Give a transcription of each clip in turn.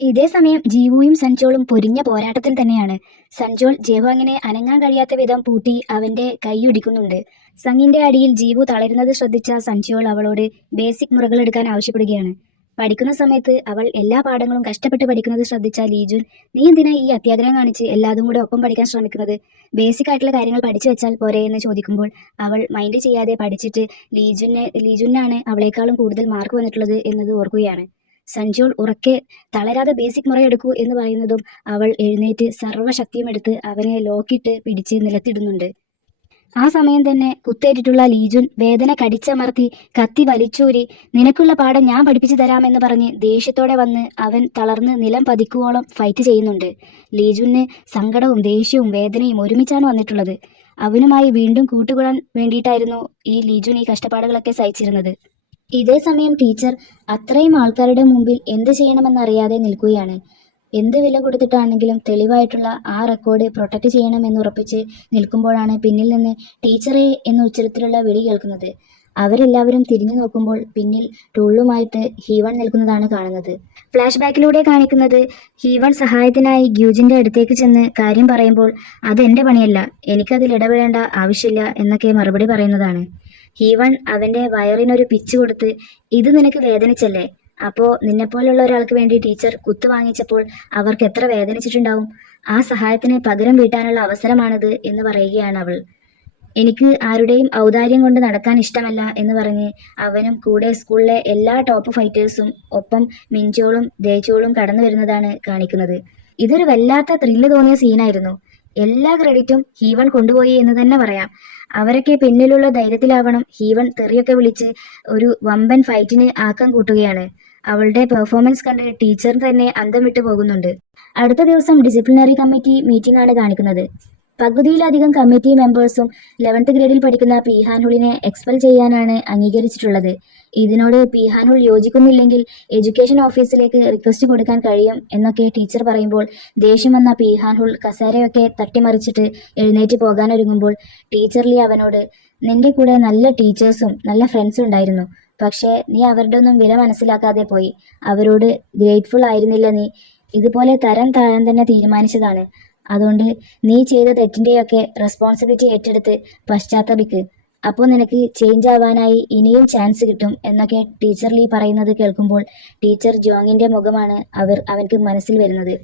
ഇതേ സമയം ജീവുവും സഞ്ജോളും പൊരിഞ്ഞ പോരാട്ടത്തിൽ തന്നെയാണ്. സഞ്ജോൾ ജയവാങ്ങിനെ അനങ്ങാൻ കഴിയാത്ത വിധം പൂട്ടി അവന്റെ കൈയൊടിക്കുന്നുണ്ട്. സംഗിന്റെ അടിയിൽ ജീവു തളരുന്നത് ശ്രദ്ധിച്ച സഞ്ജോൾ അവളോട് ബേസിക് മുറകൾ എടുക്കാൻ ആവശ്യപ്പെടുകയാണ്. പഠിക്കുന്ന സമയത്ത് അവൾ എല്ലാ പാഠങ്ങളും കഷ്ടപ്പെട്ട് പഠിക്കുന്നത് ശ്രദ്ധിച്ച ലീജുൻ, നീ എന്തിനാ ഈ അത്യാഗ്രഹം കാണിച്ച് എല്ലാതും കൂടെ ഒപ്പം പഠിക്കാൻ ശ്രമിക്കുന്നത്? ബേസിക് ആയിട്ടുള്ള കാര്യങ്ങൾ പഠിച്ചു വെച്ചാൽ പോരെ എന്ന് ചോദിക്കുമ്പോൾ അവൾ മൈൻഡ് ചെയ്യാതെ പഠിച്ചിട്ട് ലീജുനാണ് അവളെക്കാളും കൂടുതൽ മാർക്ക് വന്നിട്ടുള്ളത് എന്നത് ഓർക്കുകയാണ്. സഞ്ജോൾ ഉറക്കെ തളരാതെ ബേസിക് മുറയെടുക്കൂ എന്ന് പറയുന്നതും അവൾ എഴുന്നേറ്റ് സർവ്വശക്തിയും എടുത്ത് അവനെ ലോക്കിട്ട് പിടിച്ച് നിലത്തിടുന്നുണ്ട്. ആ സമയം തന്നെ കുത്തേറ്റിട്ടുള്ള ലീജുൻ വേദന കടിച്ചമർത്തി കത്തി വലിച്ചൂരി നിനക്കുള്ള പാഠം ഞാൻ പഠിപ്പിച്ചു തരാമെന്ന് പറഞ്ഞ് ദേഷ്യത്തോടെ വന്ന് അവൻ തളർന്ന് നിലം പതിക്കുവോളം ഫൈറ്റ് ചെയ്യുന്നുണ്ട്. ലീജുന് സങ്കടവും ദേഷ്യവും വേദനയും ഒരുമിച്ചാണ് വന്നിട്ടുള്ളത്. അവനുമായി വീണ്ടും കൂട്ടുകൂടാൻ വേണ്ടിയിട്ടായിരുന്നു ഈ ലീജുൻ ഈ കഷ്ടപ്പാടുകളൊക്കെ സഹിച്ചിരുന്നത്. ഇതേ സമയം ടീച്ചർ അത്രയും ആൾക്കാരുടെ മുമ്പിൽ എന്ത് ചെയ്യണമെന്നറിയാതെ നിൽക്കുകയാണ്. എന്ത് വില കൊടുത്തിട്ടാണെങ്കിലും തെളിവായിട്ടുള്ള ആ റെക്കോർഡ് പ്രൊട്ടക്ട് ചെയ്യണമെന്ന് ഉറപ്പിച്ച് നിൽക്കുമ്പോഴാണ് പിന്നിൽ നിന്ന് ടീച്ചറെ എന്ന ഉച്ചരത്തിലുള്ള വിളി കേൾക്കുന്നത്. അവരെല്ലാവരും തിരിഞ്ഞു നോക്കുമ്പോൾ പിന്നിൽ ടൂളുമായിട്ട് ഹീവൺ നിൽക്കുന്നതാണ് കാണുന്നത്. ഫ്ലാഷ് ബാക്കിലൂടെ കാണിക്കുന്നത് ഹീവൺ സഹായത്തിനായി ഗ്യൂജിന്റെ അടുത്തേക്ക് ചെന്ന് കാര്യം പറയുമ്പോൾ അത് എന്റെ പണിയല്ല, എനിക്കതിൽ ഇടപെടേണ്ട ആവശ്യമില്ല എന്നൊക്കെ മറുപടി പറയുന്നതാണ്. ഹീവൺ അവന്റെ വയറിനൊരു പിച്ച് കൊടുത്ത് ഇത് നിനക്ക് വേദനിച്ചല്ലേ, അപ്പോ നിന്നെപ്പോലുള്ള ഒരാൾക്ക് വേണ്ടി ടീച്ചർ കുത്തു വാങ്ങിച്ചപ്പോൾ അവർക്ക് എത്ര വേദനിച്ചിട്ടുണ്ടാവും, ആ സഹായത്തിന് പകരം വീട്ടാനുള്ള അവസരമാണിത് എന്ന് പറയുകയാണ് അവൾ. എനിക്ക് ആരുടെയും ഔദാര്യം കൊണ്ട് നടക്കാൻ ഇഷ്ടമല്ല എന്ന് പറഞ്ഞ് അവനും കൂടെ സ്കൂളിലെ എല്ലാ ടോപ്പ് ഫൈറ്റേഴ്സും ഒപ്പം മിഞ്ചോളും ദേച്ചോളും കടന്നു വരുന്നതാണ് കാണിക്കുന്നത്. ഇതൊരു വല്ലാത്ത ത്രില്ല് തോന്നിയ സീനായിരുന്നു. എല്ലാ ക്രെഡിറ്റും ഹീവൺ കൊണ്ടുപോയി എന്ന് തന്നെ പറയാം. അവരൊക്കെ പിന്നിലുള്ള ധൈര്യത്തിലാവണം ഹീവൺ തെറിയൊക്കെ വിളിച്ച് ഒരു വമ്പൻ ഫൈറ്റിന് ആക്കം കൂട്ടുകയാണ്. അവളുടെ പെർഫോമൻസ് കണ്ട് ടീച്ചർ തന്നെ അന്തം വിട്ടു പോകുന്നുണ്ട്. അടുത്ത ദിവസം ഡിസിപ്ലിനറി കമ്മിറ്റി മീറ്റിംഗ് ആണ് കാണിക്കുന്നത്. പകുതിയിലധികം കമ്മിറ്റി മെമ്പേഴ്സും 11th ഗ്രേഡിൽ പഠിക്കുന്ന പീഹാൻഹുളിനെ എക്സ്പെൽ ചെയ്യാനാണ് അംഗീകരിച്ചിട്ടുള്ളത്. ഇതിനോട് പീഹാൻഹുൾ യോജിക്കുന്നില്ലെങ്കിൽ എഡ്യൂക്കേഷൻ ഓഫീസിലേക്ക് റിക്വസ്റ്റ് കൊടുക്കാൻ കഴിയും എന്നൊക്കെ ടീച്ചർ പറയുമ്പോൾ ദേഷ്യം വന്ന പീഹാൻഹുൾ കസേരയൊക്കെ തട്ടിമറിച്ചിട്ട് എഴുന്നേറ്റ് പോകാനൊരുങ്ങുമ്പോൾ ടീച്ചർ ലീ അവനോട്, നിന്റെ കൂടെ നല്ല ടീച്ചേഴ്സും നല്ല ഫ്രണ്ട്സും ഉണ്ടായിരുന്നു, പക്ഷേ നീ അവരുടെ ഒന്നും വില മനസ്സിലാക്കാതെ പോയി. അവരോട് ഗ്രേറ്റ്ഫുൾ ആയിരുന്നില്ല നീ. ഇതുപോലെ തരം താഴാൻ തന്നെ തീരുമാനിച്ചതാണ്. അതുകൊണ്ട് നീ ചെയ്ത തെറ്റിൻ്റെയൊക്കെ റെസ്പോൺസിബിലിറ്റി ഏറ്റെടുത്ത് പശ്ചാത്തപിക്ക്. അപ്പോൾ നിനക്ക് ചേഞ്ച് ആവാനായി ഇനിയും ചാൻസ് കിട്ടും എന്നൊക്കെ ടീച്ചർ ലീ പറയുന്നത് കേൾക്കുമ്പോൾ ടീച്ചർ ജോങ്ങിന്റെ മുഖമാണ് അവൻക്ക് മനസ്സിൽ വരുന്നത്.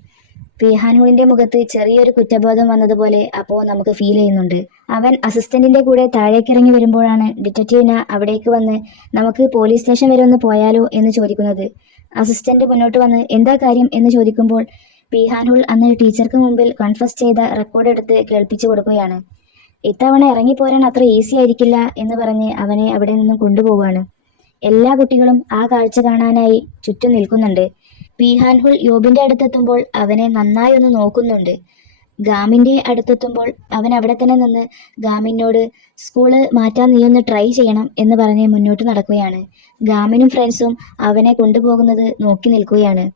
പീഹാൻഹുളിന്റെ മുഖത്ത് ചെറിയൊരു കുറ്റബോധം വന്നതുപോലെ അപ്പോൾ നമുക്ക് ഫീൽ ചെയ്യുന്നുണ്ട്. അവൻ അസിസ്റ്റന്റിന്റെ കൂടെ താഴേക്കിറങ്ങി വരുമ്പോഴാണ് ഡിറ്റക്റ്റീവിന അവിടേക്ക് വന്ന് നമുക്ക് പോലീസ് സ്റ്റേഷൻ വരെ ഒന്ന് പോയാലോ എന്ന് ചോദിക്കുന്നത്. അസിസ്റ്റന്റ് മുന്നോട്ട് വന്ന് എന്താ കാര്യം എന്ന് ചോദിക്കുമ്പോൾ പീഹാൻഹുൾ അന്ന് ടീച്ചർക്ക് മുമ്പിൽ കൺഫസ് ചെയ്ത റെക്കോർഡ് എടുത്ത് കേൾപ്പിച്ചു കൊടുക്കുകയാണ്. ഇത്തവണ ഇറങ്ങിപ്പോരാൻ അത്ര ഈസി ആയിരിക്കില്ല എന്ന് പറഞ്ഞ് അവനെ അവിടെ നിന്നും കൊണ്ടുപോവുകയാണ്. എല്ലാ കുട്ടികളും ആ കാഴ്ച കാണാനായി ചുറ്റും നിൽക്കുന്നുണ്ട്. പീഹാൻഹുൾ യോബിന്റെ അടുത്തെത്തുമ്പോൾ അവനെ നന്നായി ഒന്ന് നോക്കുന്നുണ്ട്. ഗാമിന്റെ അടുത്തെത്തുമ്പോൾ അവൻ അവിടെ തന്നെ നിന്ന് ഗാമിനോട് സ്കൂള് മാറ്റാൻ നീ ഒന്ന് ട്രൈ ചെയ്യണം എന്ന് പറഞ്ഞ് മുന്നോട്ട് നടക്കുകയാണ്. ഗാമിനും ഫ്രണ്ട്സും അവനെ കൊണ്ടുപോകുന്നത് നോക്കി നിൽക്കുകയാണ്.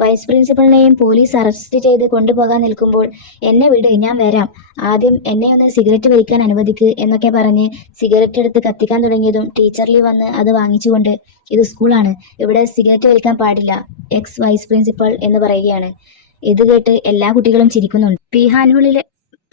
വൈസ് പ്രിൻസിപ്പളിനെയും പോലീസ് അറസ്റ്റ് ചെയ്ത് കൊണ്ടുപോകാൻ നിൽക്കുമ്പോൾ എന്നെ വിട്, ഞാൻ വരാം, ആദ്യം എന്നെ ഒന്ന് സിഗരറ്റ് വലിക്കാൻ അനുവദിക്ക് എന്നൊക്കെ പറഞ്ഞ് സിഗരറ്റ് എടുത്ത് കത്തിക്കാൻ തുടങ്ങിയതും ടീച്ചർ ലീ വന്ന് അത് വാങ്ങിച്ചുകൊണ്ട് ഇത് സ്കൂളാണ്, ഇവിടെ സിഗരറ്റ് വലിക്കാൻ പാടില്ല, എക്സ് വൈസ് പ്രിൻസിപ്പൾ എന്ന് പറയുകയാണ്. ഇത് കേട്ട് എല്ലാ കുട്ടികളും ചിരിക്കുന്നുണ്ട്.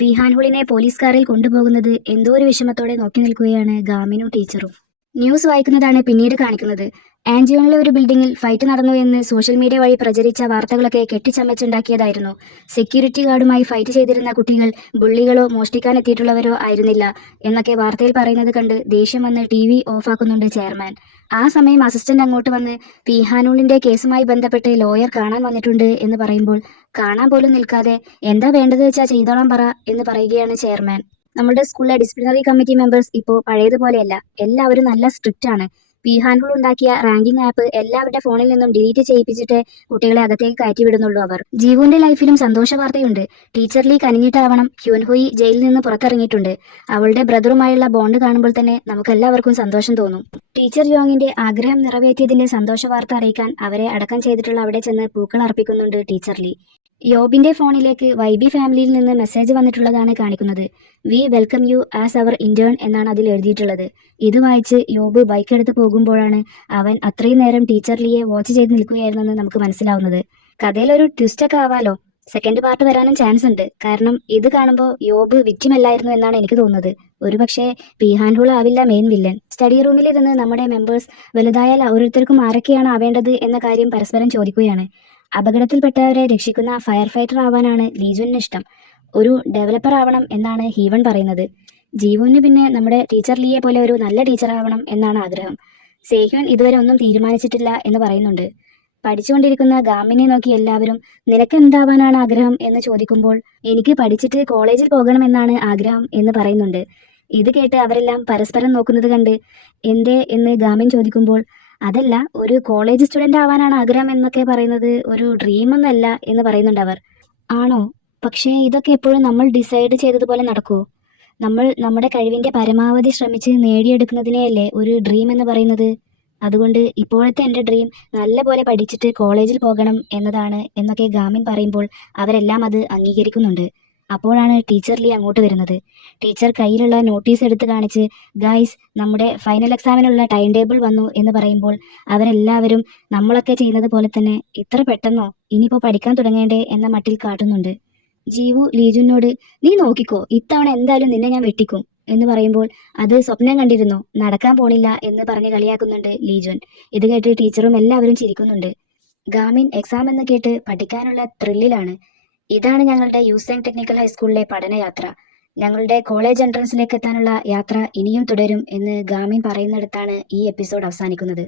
പീഹാൻഹുളിനെ പോലീസ് കാറിൽ കൊണ്ടുപോകുന്നത് എന്തോ ഒരു വിഷമത്തോടെ നോക്കി നിൽക്കുകയാണ് ഗാമിനും ടീച്ചറും. ന്യൂസ് വായിക്കുന്നതാണ് പിന്നീട് കാണിക്കുന്നത്. ആൻജിയോണിലെ ഒരു ബിൽഡിങ്ങിൽ ഫൈറ്റ് നടന്നു എന്ന് സോഷ്യൽ മീഡിയ വഴി പ്രചരിച്ച വാർത്തകളൊക്കെ കെട്ടിച്ചമച്ചുണ്ടാക്കിയതായിരുന്നു. സെക്യൂരിറ്റി ഗാർഡുമായി ഫൈറ്റ് ചെയ്തിരുന്ന കുട്ടികൾ ബുള്ളികളോ മോഷ്ടിക്കാൻ എത്തിയിട്ടുള്ളവരോ ആയിരുന്നില്ല എന്നൊക്കെ വാർത്തയിൽ പറയുന്നത് കണ്ട് ദേഷ്യം വന്ന് TV ഓഫാക്കുന്നുണ്ട് ചെയർമാൻ. ആ സമയം അസിസ്റ്റന്റ് അങ്ങോട്ട് വന്ന് പീഹാനൂളിന്റെ കേസുമായി ബന്ധപ്പെട്ട് ലോയർ കാണാൻ വന്നിട്ടുണ്ട് എന്ന് പറയുമ്പോൾ കാണാൻ പോലും നിൽക്കാതെ എന്താ വേണ്ടത് വെച്ചാൽ ചെയ്തോളാൻ പറ എന്ന് പറയുകയാണ് ചെയർമാൻ. നമ്മുടെ സ്കൂളിലെ ഡിസിപ്ലിനറി കമ്മിറ്റി മെമ്പേഴ്സ് ഇപ്പോൾ പഴയതുപോലെയല്ല, എല്ലാവരും നല്ല സ്ട്രിക്റ്റ് ആണ്. പീഹാൻഹുൾ ഉണ്ടാക്കിയ റാങ്കിംഗ് ആപ്പ് എല്ലാവരുടെ ഫോണിൽ നിന്നും ഡിലീറ്റ് ചെയ്യിപ്പിച്ചിട്ട് കുട്ടികളെ അകത്തേക്ക് കയറ്റി വിടുന്നുള്ളൂ അവർ. ജീവുവിന്റെ ലൈഫിലും സന്തോഷ വാർത്തയുണ്ട്. ടീച്ചർ ലീ കനിഞ്ഞിട്ടാവണം ഹ്യൂൻഹുയി ജയിലിൽ നിന്ന് പുറത്തിറങ്ങിയിട്ടുണ്ട്. അവളുടെ ബ്രദറുമായുള്ള ബോണ്ട് കാണുമ്പോൾ തന്നെ നമുക്കെല്ലാവർക്കും സന്തോഷം തോന്നും. ടീച്ചർ ജോങ്ങിന്റെ ആഗ്രഹം നിറവേറ്റിയതിന്റെ സന്തോഷ വാർത്ത അറിയിക്കാൻ അവരെ അടക്കം ചെയ്തിട്ടുള്ള അവിടെ ചെന്ന് പൂക്കൾ അർപ്പിക്കുന്നുണ്ട് ടീച്ചർ ലീ. യോബിന്റെ ഫോണിലേക്ക് വൈബി ഫാമിലിയിൽ നിന്ന് മെസ്സേജ് വന്നിട്ടുള്ളതാണ് കാണിക്കുന്നത്. We welcome you as our intern എന്നാണ് അതിൽ എഴുതിയിട്ടുള്ളത്. ഇത് വായിച്ച് യോബ് ബൈക്ക് എടുത്ത് പോകുമ്പോഴാണ് അവൻ അത്രയും നേരം ടീച്ചർ ലീയെ വാച്ച് ചെയ്ത് നിൽക്കുകയായിരുന്നെന്ന് നമുക്ക് മനസ്സിലാവുന്നത്. കഥയിലൊരു ട്വിസ്റ്റൊക്കെ ആവാലോ. സെക്കൻഡ് പാർട്ട് വരാനും ചാൻസ് ഉണ്ട്. കാരണം ഇത് കാണുമ്പോൾ യോബ് വിക്റ്റിമല്ലായിരുന്നു എന്നാണ് എനിക്ക് തോന്നുന്നത്. ഒരുപക്ഷെ പീഹാൻ റൂൾ ആവില്ല മെയിൻ വില്ലൻ. സ്റ്റഡി റൂമിലിരുന്ന് നമ്മുടെ മെമ്പേഴ്സ് വലുതായാൽ ഓരോരുത്തർക്കും ആരൊക്കെയാണ് ആവേണ്ടത് എന്ന കാര്യം പരസ്പരം ചോദിക്കുകയാണ്. അപകടത്തിൽപ്പെട്ടവരെ രക്ഷിക്കുന്ന ഫയർ ഫൈറ്റർ ആവാനാണ് ലീജുവിന് ഇഷ്ടം. ഒരു ഡെവലപ്പർ ആവണം എന്നാണ് ഹീവൺ പറയുന്നത്. ജീവുവിന് പിന്നെ നമ്മുടെ ടീച്ചർ ലീയെ പോലെ ഒരു നല്ല ടീച്ചർ ആവണം എന്നാണ് ആഗ്രഹം. സേഹ്യോൻ ഇതുവരെ ഒന്നും തീരുമാനിച്ചിട്ടില്ല എന്ന് പറയുന്നുണ്ട്. പഠിച്ചുകൊണ്ടിരിക്കുന്ന ഗാമിനെ നോക്കി എല്ലാവരും നിനക്ക് എന്താവാനാണ് ആഗ്രഹം എന്ന് ചോദിക്കുമ്പോൾ എനിക്ക് പഠിച്ചിട്ട് കോളേജിൽ പോകണമെന്നാണ് ആഗ്രഹം എന്ന് പറയുന്നുണ്ട്. ഇത് കേട്ട് അവരെല്ലാം പരസ്പരം നോക്കുന്നത് കണ്ട് എന്തേ എന്ന് ഗാമിൻ ചോദിക്കുമ്പോൾ അതല്ല, ഒരു കോളേജ് സ്റ്റുഡൻ്റ് ആവാനാണ് ആഗ്രഹം എന്നൊക്കെ പറയുന്നത് ഒരു ഡ്രീമൊന്നല്ല എന്ന് പറയുന്നുണ്ട് അവർ. ആണോ? പക്ഷേ ഇതൊക്കെ എപ്പോഴും നമ്മൾ ഡിസൈഡ് ചെയ്തതുപോലെ നടക്കുമോ? നമ്മൾ നമ്മുടെ കഴിവിൻ്റെ പരമാവധി ശ്രമിച്ച് നേടിയെടുക്കുന്നതിനെയല്ലേ ഒരു ഡ്രീം എന്ന് പറയുന്നത്. അതുകൊണ്ട് ഇപ്പോഴത്തെ എൻ്റെ ഡ്രീം നല്ലപോലെ പഠിച്ചിട്ട് കോളേജിൽ പോകണം എന്നതാണ് എന്നൊക്കെ ഗാമിൻ പറയുമ്പോൾ അവരെല്ലാം അത് അംഗീകരിക്കുന്നുണ്ട്. അപ്പോഴാണ് ടീച്ചർ ലീ അങ്ങോട്ട് വരുന്നത്. ടീച്ചർ കയ്യിലുള്ള നോട്ടീസ് എടുത്ത് കാണിച്ച് ഗായ്സ്, നമ്മുടെ ഫൈനൽ എക്സാമിനുള്ള ടൈം ടേബിൾ വന്നു എന്ന് പറയുമ്പോൾ അവരെല്ലാവരും നമ്മളൊക്കെ ചെയ്യുന്നത് പോലെ തന്നെ ഇത്ര പെട്ടെന്നോ, ഇനിയിപ്പോൾ പഠിക്കാൻ തുടങ്ങേണ്ടേ എന്ന മട്ടിൽ കാട്ടുന്നുണ്ട്. ജീവു ലീജുനോട് നീ നോക്കിക്കോ, ഇത്തവണ എന്തായാലും നിന്നെ ഞാൻ വെട്ടിക്കും എന്ന് പറയുമ്പോൾ അത് സ്വപ്നം കണ്ടിരുന്നു, നടക്കാൻ പോണില്ല എന്ന് പറഞ്ഞ് കളിയാക്കുന്നുണ്ട് ലീജുൻ. ഇത് കേട്ട് ടീച്ചറും എല്ലാവരും ചിരിക്കുന്നുണ്ട്. ഗാമിൻ എക്സാം എന്ന് കേട്ട് പഠിക്കാനുള്ള ത്രില്ലിലാണ്. ഇതാണ് ഞങ്ങളുടെ യൂസേങ് ടെക്നിക്കൽ ഹൈസ്കൂളിലെ പഠനയാത്ര. ഞങ്ങളുടെ കോളേജ് എൻട്രൻസിലേക്ക് എത്താനുള്ള യാത്ര ഇനിയും തുടരും എന്ന് ഗാമിൻ പറയുന്നിടത്താണ് ഈ എപ്പിസോഡ് അവസാനിക്കുന്നത്.